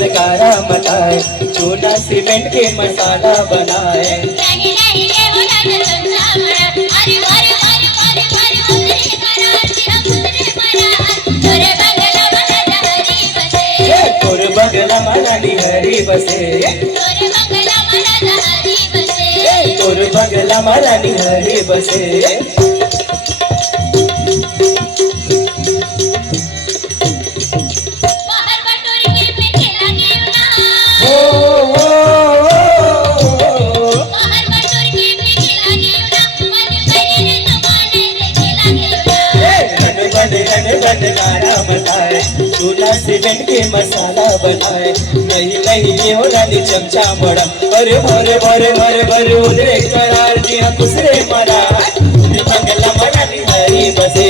बंद कारा मताए, चूना सीमेंट के मसाला बनाए। नहीं नहीं ये होना तो समझा मरा, अरे अरे अरे अरे अरे उतरे करार दिया उतरे मरा, तोरे बंगला मला हरी बसे, तोर बंगला मला हरी बसे, तोरे बंगला मला हरी बसे, तोर बंगला मला हरी बसे। चूना सीमेंट के मसाला बनाए, नहीं नहीं ये हो रानी चमचा मड़ा, अरे भरे भरे भरे भरे उधरे करार दिया दूसरे मरा। बंगला मरा हरी बसे,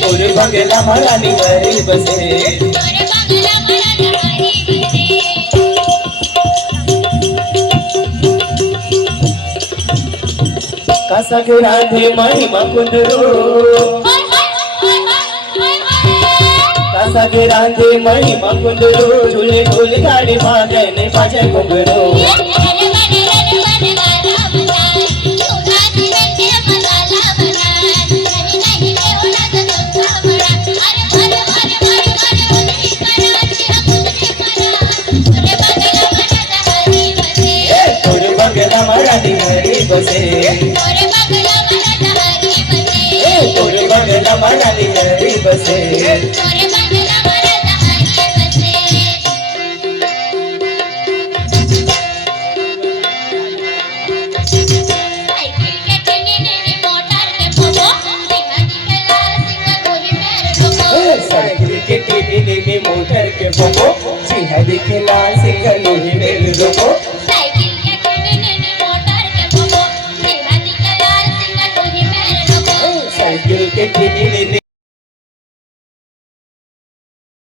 तोर बंगला मरा हरी बसे। कासा के राधे महिमा कुंदरू, कासा के राधे महिमा कुंदरू, झूले ढोल गाड़ी भागने बाजे घुंघरू। तोर बंगला मरा हरी बसे, तोर बंगला मरा हरी बसे। साइकिल के टीवी में मोटर के फोको, जी हाँ दिखे लाल सिंह लोही मेल रोको।